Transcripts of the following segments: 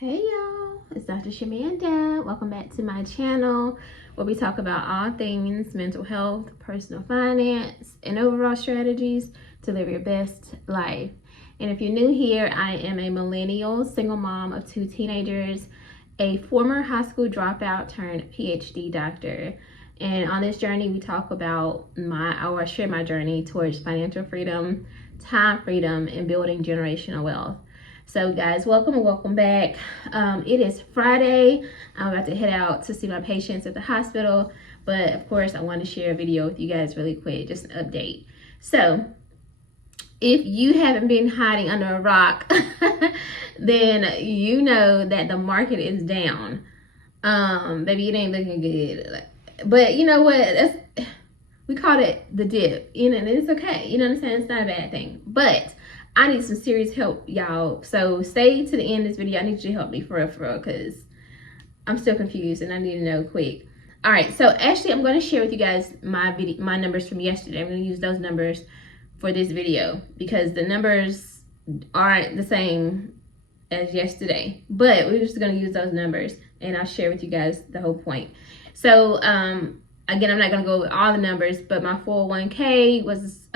Hey y'all, it's Dr. Shamanda. Welcome back to my channel where we talk about all things mental health, personal finance, and overall strategies to live your best life. And if you're new here, I am a millennial single mom of 2 teenagers, a former high school dropout turned PhD doctor. And on this journey, we talk about I share my journey towards financial freedom, time freedom, and building generational wealth. So guys, welcome and welcome back. It is Friday. I'm about to head out to see my patients at the hospital, but of course I want to share a video with you guys really quick, just an update. So if you haven't been hiding under a rock, then you know that the market is down. Baby, it ain't looking good. But you know what? We call it the dip, and it's okay. You know what I'm saying? It's not a bad thing. But I need some serious help, y'all. So stay to the end of this video. I need you to help me for real, because I'm still confused and I need to know quick. All right, so actually I'm going to share with you guys my numbers from yesterday. I'm going to use those numbers for this video because the numbers aren't the same as yesterday. But we're just going to use those numbers and I'll share with you guys the whole point. So again, I'm not going to go over all the numbers, but my 401k was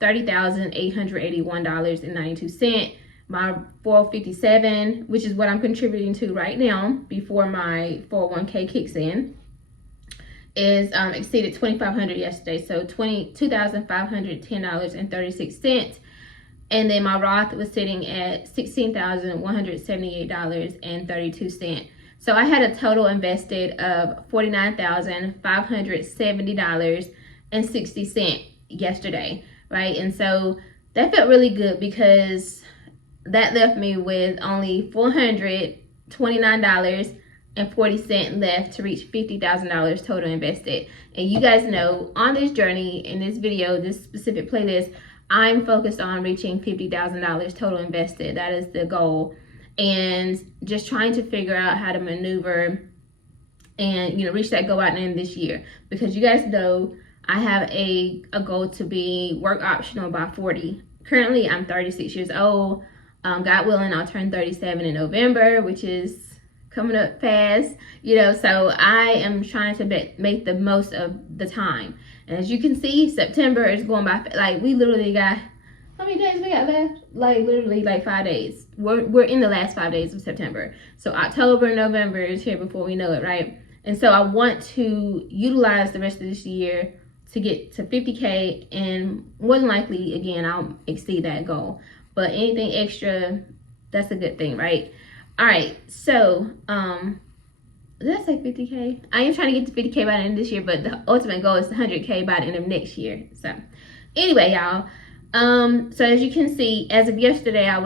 $30,881.92. My 457, which is what I'm contributing to right now before my 401k kicks in, is exceeded $2,500 yesterday. So $2,510.36. And then my Roth was sitting at $16,178.32. So I had a total invested of $49,570.60 yesterday, right? And so that felt really good because that left me with only $429.40 left to reach $50,000 total invested. And you guys know on this journey, in this video, this specific playlist, I'm focused on reaching $50,000 total invested. That is the goal. And just trying to figure out how to maneuver and reach that goal out in this year, because you guys know I have a goal to be work optional by 40. Currently I'm 36 years old. God willing, I'll turn 37 in November, which is coming up fast, so I am trying to make the most of the time. And as you can see, September is going by. Like, we literally got, how many days we got left? Like, literally like 5 days. We're in the last 5 days of September. So October, November is here before we know it, right? And so I want to utilize the rest of this year to get to 50K, and more than likely, again, I'll exceed that goal. But anything extra, that's a good thing, right? All right, so did I say 50K? I am trying to get to 50K by the end of this year, but the ultimate goal is 100K by the end of next year. So anyway, y'all, so as you can see, as of yesterday, I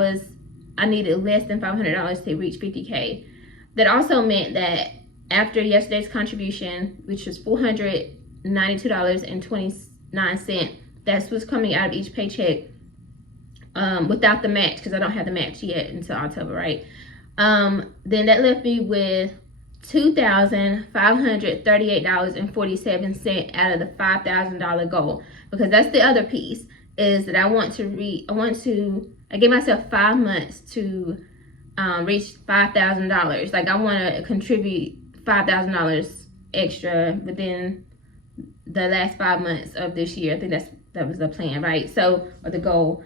needed less than $500 to reach 50K. That also meant that after yesterday's contribution, which was $492.29, that's what's coming out of each paycheck, without the match, because I don't have the match yet until October, right? Then that left me with $2,538.47 out of the $5,000 goal, because that's the other piece, is that I gave myself 5 months to reach $5,000. Like, I want to contribute $5,000 extra within the last 5 months of this year. I think that was the plan, right? So, or the goal.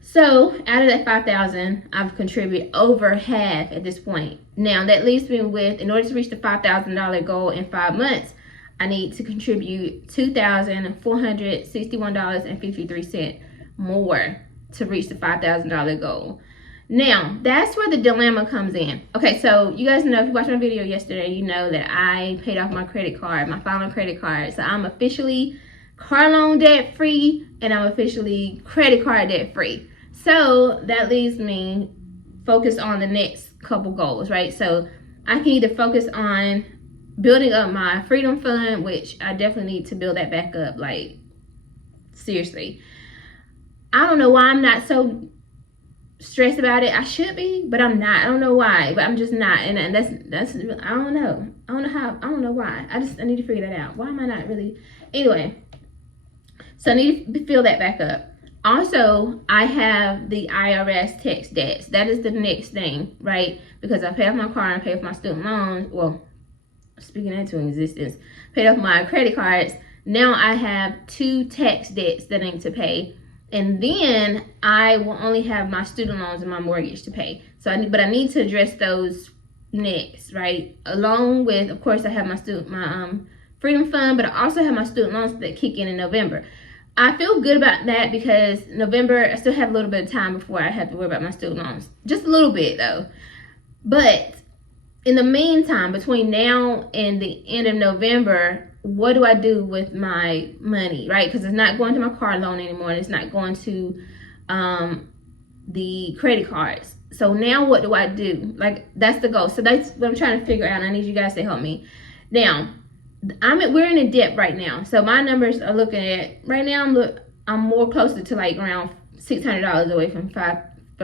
So out of that 5,000, I've contributed over half at this point. Now that leaves me with, in order to reach the $5,000 goal in 5 months, I need to contribute $2,461.53 more to reach the $5,000 goal. Now that's where the dilemma comes in. Okay, so you guys know, if you watched my video yesterday, you know that I paid off my credit card, my final credit card. So I'm officially car loan debt free, and I'm officially credit card debt free. So that leaves me focused on the next couple goals, right? So I can either focus on building up my freedom fund, which I definitely need to build that back up, like, seriously. I don't know why I'm not so stressed about it. I should be, but I'm not. I don't know why, but I'm just not. And that's I don't know. I don't know why. I need to figure that out. Why am I not really? Anyway, so I need to fill that back up. Also, I have the IRS tax debts. That is the next thing, right? Because I paid off my car and paid off my student loans. Well, speaking that into existence, paid off my credit cards. Now I have 2 tax debts that I need to pay. And then I will only have my student loans and my mortgage to pay. So but I need to address those next, right? Along with, of course, I have my freedom fund, but I also have my student loans that kick in November. I feel good about that because November, I still have a little bit of time before I have to worry about my student loans. Just a little bit though. But in the meantime, between now and the end of November, what do I do with my money, right? Because it's not going to my car loan anymore, and it's not going to the credit cards. So now what do I do? Like, that's the goal. So that's what I'm trying to figure out. I need you guys to help me. Now, we're in a dip right now. So my numbers are looking at, right now I'm more closer to like around $600 away from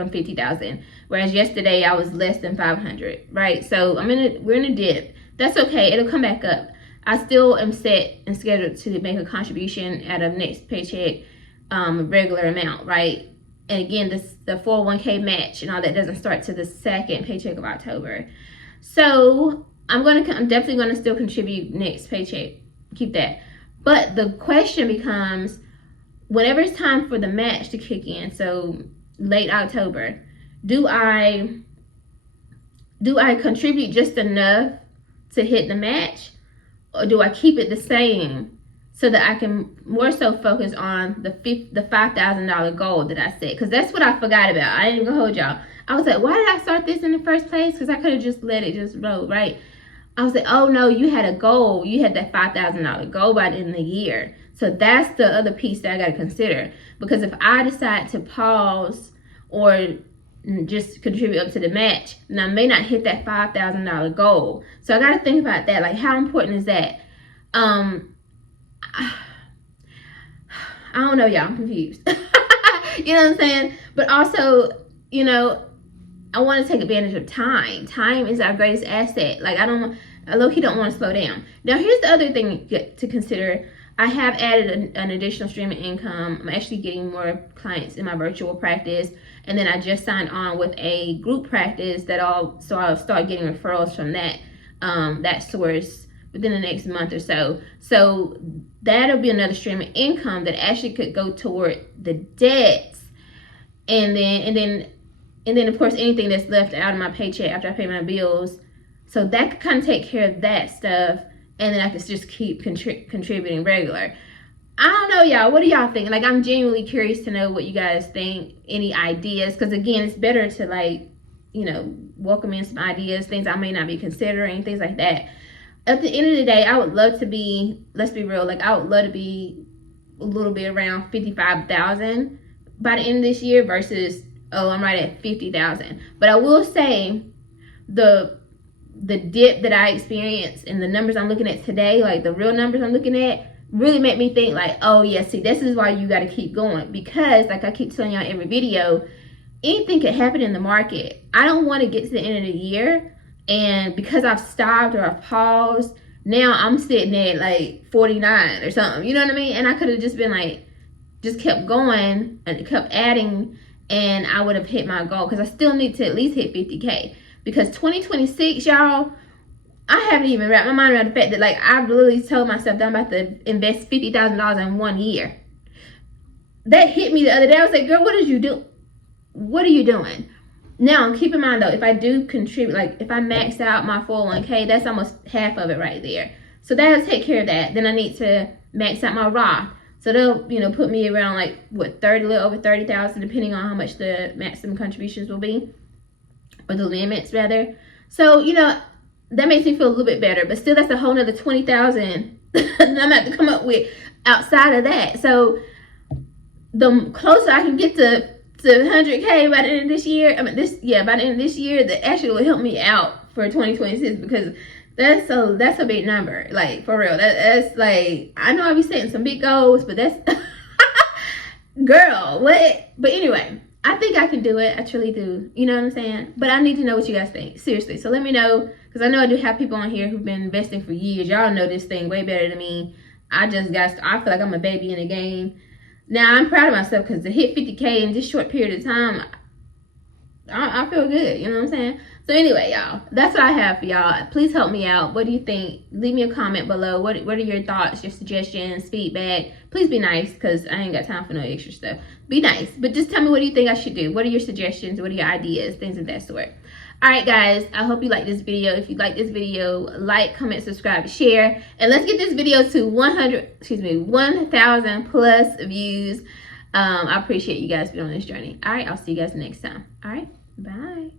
50,000. Whereas yesterday I was less than 500, right? So we're in a dip. That's okay. It'll come back up. I still am set and scheduled to make a contribution out of next paycheck, regular amount, right? And again, the 401k match and all that doesn't start to the second paycheck of October. So I'm definitely gonna still contribute next paycheck. Keep that. But the question becomes, whenever it's time for the match to kick in, so late October, do I contribute just enough to hit the match, or do I keep it the same so that I can more so focus on the $5,000 goal that I set? Because that's what I forgot about. I ain't even gonna hold y'all. I was like, why did I start this in the first place? Because I could have just let it just roll, right? I was like, oh no, you had a goal. You had that $5,000 goal by the end of the year. So that's the other piece that I got to consider. Because if I decide to pause or just contribute up to the match, then I may not hit that $5,000 goal. So I got to think about that. Like, how important is that? I don't know, y'all. I'm confused. You know what I'm saying? But also, I want to take advantage of time. Time is our greatest asset. Like, I low-key don't want to slow down. Now, here's the other thing to consider. I have added an additional stream of income. I'm actually getting more clients in my virtual practice. And then I just signed on with a group practice so I'll start getting referrals from that source within the next month or so. So that'll be another stream of income that actually could go toward the debts. And then of course anything that's left out of my paycheck after I pay my bills. So that could kind of take care of that stuff. And then I could just keep contributing regular. I don't know, y'all. What do y'all think? Like, I'm genuinely curious to know what you guys think. Any ideas? Because again, it's better to welcome in some ideas, things I may not be considering, things like that. At the end of the day, I would love to be, let's be real, like I would love to be a little bit around 55,000 by the end of this year versus, I'm right at 50,000. But I will say the dip that I experienced and the numbers I'm looking at today, like the real numbers I'm looking at, really make me think like, oh yeah, see, this is why you got to keep going. Because like I keep telling y'all in every video, anything could happen in the market. I don't want to get to the end of the year and because I've stopped or I've paused, now I'm sitting at like 49 or something, you know what I mean? And I could have just been like, just kept going and kept adding, and I would have hit my goal, because I still need to at least hit 50K. Because 2026, y'all, I haven't even wrapped my mind around the fact that, like, I've literally told myself that I'm about to invest $50,000 in 1 year. That hit me the other day. I was like, girl, what did you do? What are you doing? Now, keep in mind, though, if I do contribute, like, if I max out my 401k, that's almost half of it right there. So that'll take care of that. Then I need to max out my Roth. So they'll, put me around, like, what, a little over 30,000, depending on how much the maximum contributions will be. Or the limits, rather. So, that makes me feel a little bit better. But still, that's a whole nother 20,000 that I'm going to have to come up with outside of that. So, the closer I can get to 100K by the end of this year, by the end of this year, that actually will help me out for 2026, because that's a big number. Like, for real. That's like, I know I'll be setting some big goals, but that's, girl, what? But anyway, I think I can do it. I truly do. You know what I'm saying? But I need to know what you guys think. Seriously. So let me know, because I know I do have people on here who've been investing for years. Y'all know this thing way better than me. I feel like I'm a baby in the game. Now I'm proud of myself because to hit 50K in this short period of time, I feel good. You know what I'm saying? So anyway, y'all, that's what I have for y'all. Please help me out. What do you think? Leave me a comment below. What are your thoughts, your suggestions, feedback? Please be nice, because I ain't got time for no extra stuff. Be nice, but just tell me, what do you think I should do? What are your suggestions? What are your ideas? Things of that sort. All right, guys, I hope you like this video. If you like this video, like, comment, subscribe, share, and let's get this video to 1,000 plus views. I appreciate you guys being on this journey. All right, I'll see you guys next time. All right, bye.